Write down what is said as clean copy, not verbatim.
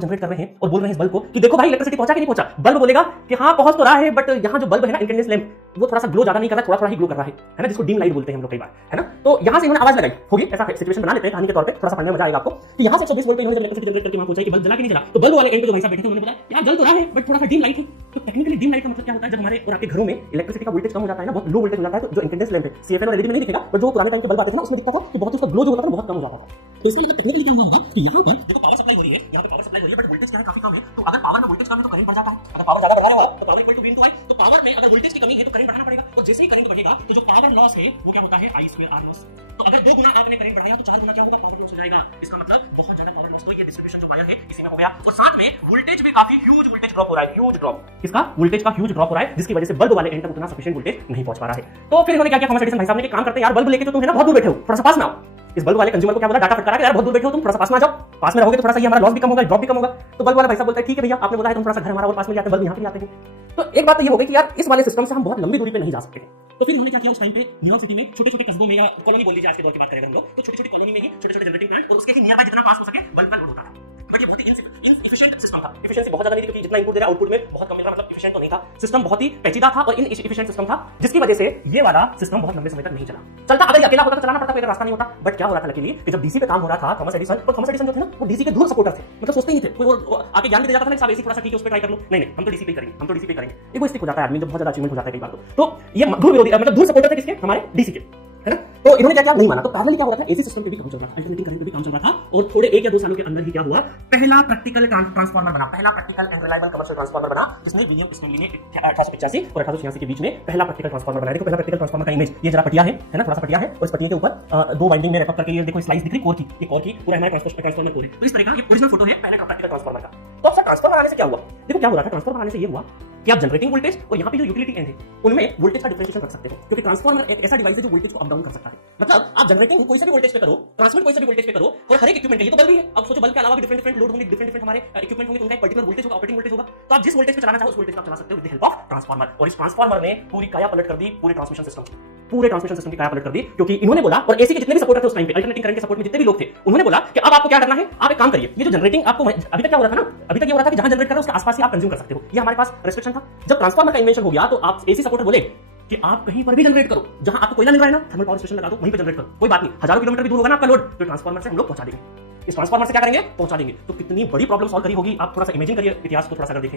Generate कर रहे हैं और बोल रहे हैं इस बल्ब को कि देखो भाई इलेक्ट्रिसिटी पहुंचा कि नहीं पहुंचा। बल्ब बोलेगा कि हाँ पहुंच तो रहा है, बट यहाँ जो बल्ब है ना इंकैंडेसेंट लैंप, वो थोड़ा सा ग्लो ज्यादा नहीं कर रहा, थोड़ा थोड़ा ही ग्लो कर रहा है ना, जिसको डीम लाइट बोलते हैं हम लोग कई बार, है ना। तो यहाँ से इन्होंने आवाज लगाई होगी, ऐसा सिचुएशन बना लेते हैं कहानी के तौर पे, थोड़ा सा पढ़ने में मजा आएगा आपको। कि यहाँ से 120 वोल्ट पे इन्होंने जब इलेक्ट्रिसिटी जनरेट करके वहां पहुंचा कि बल्ब जला कि नहीं जला, तो बल्ब वाले एंड पे जो भाई साहब बैठे थे उन्होंने बताया यार जल तो रहा है बट थोड़ा सा डीम लाइट है। तो टेक्निकली डीम लाइट का मतलब क्या होता है, जब हमारे और आपके घरों में इलेक्ट्रिसिटी का वोल्टेज कम हो जाता है ना, बहुत लो वोल्टेज हो जाता है, तो जो इंकैंडेसेंट लैंप है सीएफएल और एलईडी में नहीं दिखेगा, बट जो पुराने टाइम के बल्ब आते थे ना उसमें दिखता था तो बहुत उसका ग्लो जो होता था बहुत कम हो जाता था। तो इसका मतलब टेक्निकली क्या हुआ होगा कि यहाँ पर देखो पावर सप्लाई हो रही है, यहाँ पे पावर सप्लाई हो रही है, बट वोल्टेज क्या है काफी कम है। तो अगर पावर में वोल्टेज कम है तो करंट बढ़ जाता है, अगर पावर ज्यादा बढ़ा रहा होगा तो power equal to V into I, तो पावर में अगर वोल्टेज की कमी है तो करंट बढ़ाना पड़ेगा, और जैसे ही करंट बढ़ेगा तो जो पावर लॉस है वो क्या होता है I स्क्वायर R लॉस। तो अगर 2 गुना आपने करंट बढ़ाया तो 4 गुना क्या होगा, पावर लॉस हो जाएगा। इसका मतलब बहुत ज्यादा पावर लॉस, तो ये डिस्ट्रीब्यूशन जो वायर है इसी में हो गया, और साथ में वोल्टेज भी काफी ह्यूज वोल्टेज ड्रॉप हो रहा है, ह्यूज ड्रॉप, किसका वोल्टेज का ह्यूज ड्रॉप हो रहा है, जिसकी वजह से बल्ब वाले एंड तक उतना सफिशिएंट वोल्टेज नहीं पहुंच पा रहा है। तो फिर इन्होंने क्या किया, थॉमस एडिसन भाई साहब ने काम करते हैं यार, बल्ब लेके तो तुम है ना बहुत दूर बैठे हो, थोड़ा सा पास में आओ। इस बल्ब वाले कंज्यूमर को क्या बोला, डाटा फटकारा कि यार बहुत दूर बैठे हो तुम, थोड़ा सा पास में आ जाओ, पास में रहोगे तो थोड़ा सा ये हमारा लॉस भी कम होगा, ड्रॉप भी कम होगा। तो बल्ब वाला भाई साहब बोलता है ठीक है भैया आपने बोला है, तुम थोड़ा सा घर हमारा और पास में जाते, बल्ब यहाँ पे आते हैं। तो एक बात तो ये हो गई कि यार इस वाले सिस्टम से हम बहुत लंबी दूरी पे नहीं जा सकते। तो फिर इन्होंने क्या किया, उस टाइम पे न्यूयॉर्क सिटी में छोटे छोटे कस्बों में या कॉलोनी बोल लीजिए आज के दौर की बात करें हम लोग, तो छोटी छोटी कॉलोनी में ही छोटे छोटे जनरेटिंग प्लांट और उसके ही नियर बाय जितना पास हो सके बल्ब का लोड होता था। बट ये बहुत ही इनएफिशिएंट सिस्टम था, एफिशिएंसी बहुत ज्यादा नहीं थी, क्योंकि जितना इनपुट दे रहा आउटपुट में बहुत कम मिल रहा, मतलब एफिशिएंट तो नहीं था सिस्टम, बहुत ही पेचीदा था और इनएफिशिएंट सिस्टम था, जिसकी वजह से ये वाला सिस्टम बहुत लंबे समय तक नहीं चलता। अगर ये अकेला होता तो चलाना पड़ता, कोई रास्ता नहीं होता। बट क्या हो रहा था लकीली कि जब डीसी पे काम हो रहा था थॉमस एडिसन, तो थॉमस एडिसन जो थे ना वो डीसी के दूर सपोर्टर थे, मतलब सोचते ही नहीं थे, कोई आके ज्ञान भी दे जाता था ना साहब एसी थोड़ा सा ठीक है उस पे ट्राई कर लो, नहीं हम तो डीसी पे करेंगे, हम तो डीसी पे करेंगे। इगोइस्टिक हो जाता है आदमी जब बहुत ज्यादा अचीवमेंट हो जाता है कई बार। तो ये दूर विरोधी मतलब दूर सपोर्टर थे किसके, हमारे डीसी के, है ना। तो इन्होंने क्या नहीं माना, तो पैरेलली क्या हो रहा था, एसी सिस्टम पे भी काम चल रहा था, अल्टरनेटिंग करंट पे भी काम चल रहा था, और थोड़े 1 या 2 सालों के अंदर ही क्या हुआ, पहला प्रैक्टिकल ट्रांसफार्मर बना, पहला practical and reliable commercial transformer बना, जिसने विलियम स्टोनली ने 1885 और 1886 के बीच में पहला प्रैक्टिकल ट्रांसफार्मर बनाया। देखो पहला प्रैक्टिकल ट्रांसफार्मर का इमेज ये जरा पटिया है ना, थोड़ा सा पटिया है, और इस पटिया के ऊपर 2 वाइंडिंग में रैप अप करके ये देखो स्लाइस दिख रही कोर की, ये कोर की पूरा हमारा ट्रांसफार्मर कोर है। तो इस तरह का ये ओरिजिनल फोटो है पहले प्रैक्टिकल ट्रांसफार्मर का। तो अब ट्रांसफार्मर बनाने से क्या हुआ, देखो क्या हो रहा था, ट्रांसफार्मर बनाने से ये हुआ कि आप जनरेटिंग वोल्टेज और यहाँ पे जो यूटिलिटी एंड है उनमें वोल्टेज का डिफरेंशिएशन रख सकते हो, क्योंकि ट्रांसफार्मर एक ऐसा डिवाइस है जो वोल्टेज को अप डाउन कर सकता है। मतलब आप जनरेटिंग कोई से भी वोल्टेज पे करो, ट्रांसमिट कोई से भी वोल्टेज पे करो, और हर एक इक्विपमेंट है, ये तो बल्ब भी है। अब सोचो बल्ब के अलावा भी डिफरेंट लोड होंगे, डिफरेंट हमारे इक्विपमेंट होंगे, उनका एक पर्टिकुलर वोल्टेज होगा, ऑपरेटिंग वोल्टेज होगा। तो आप जिस वोल्टेज पे चलाना चाहो उस वोल्टेज पे आप चला सकते हो with the help of transformer. और इस ट्रांसफार्मर ने पूरी काया पलट कर दी पूरे ट्रांसमिशन सिस्टम की काया पलट कर दी, क्योंकि इन्होंने बोला, और एसी के जितने भी सपोर्टर थे उस टाइम पे अल्टरनेटिंग करंट के सपोर्ट में जितने भी लोग थे, उन्होंने बोला कि अब आपको क्या करना है, आप एक काम करिए, ये जो जनरेटिंग आपको अभी तक क्या हो रहा था ना, अभी तक ये हो रहा था कि जहां जनरेट कर रहे हो उसके आसपास ही आप कंज्यूम कर सकते हो, ये हमारे पास रेस्ट्रिक्शन था। जब ट्रांसफार्मर का इन्वेंशन हो गया तो आप एसी सपोर्टर बोले कि आप कहीं पर भी जनरेट करो, जहां आपको कोयला मिल रहा है ना, थर्मल पावर स्टेशन लगा दो, वहीं पे जनरेट करो, कोई बात नहीं, हजारों किलोमीटर भी दूर होगा ना आपका लोड, तो ट्रांसफार्मर से हम लोग पहुंचा देंगे। इस ट्रांसफार्मर से क्या करेंगे, पहुंचा देंगे। तो कितनी बड़ी प्रॉब्लम सॉल्व करी होगी, आप थोड़ा सा इमेजिन करिए इतिहास को थोड़ा सा अगर देखें।